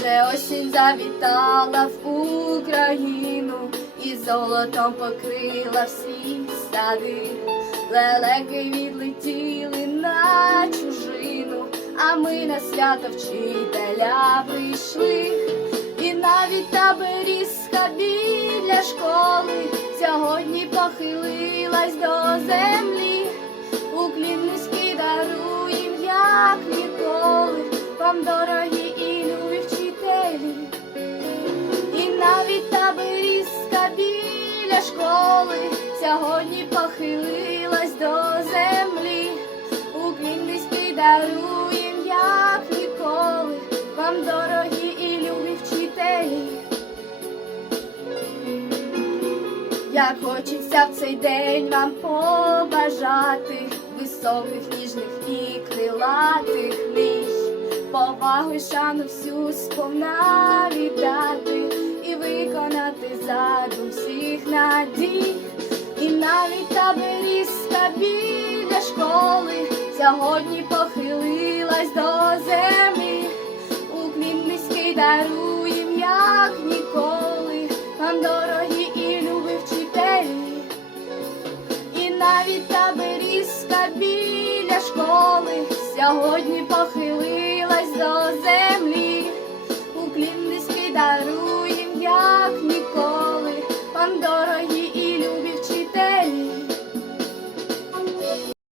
Осінь завітала в Україну і золотом покрила всі сади. Лелеки відлетіли на чужину, а ми на свято вчителя прийшли. І навіть та берізка біля школи сьогодні похилилась до землі. Уклін низький даруєм, як ніколи, вам дорогі похилилась до землі. Уклін низький даруєм, як ніколи, вам дорогі і любі вчителі. Як хочеться в цей день вам побажати високих, ніжних і крилатих мрій, повагу й шану всю сповна віддати і виконати задум всіх надій, Берізка біля школи сьогодні похилилась до землі, Уклін низький даруєм, як ніколи, нам дорогі і любі вчителі, і навіть та берізка біля школи сьогодні похилилась до землі, Уклін низький даруєм, як ніколи, вам дорогі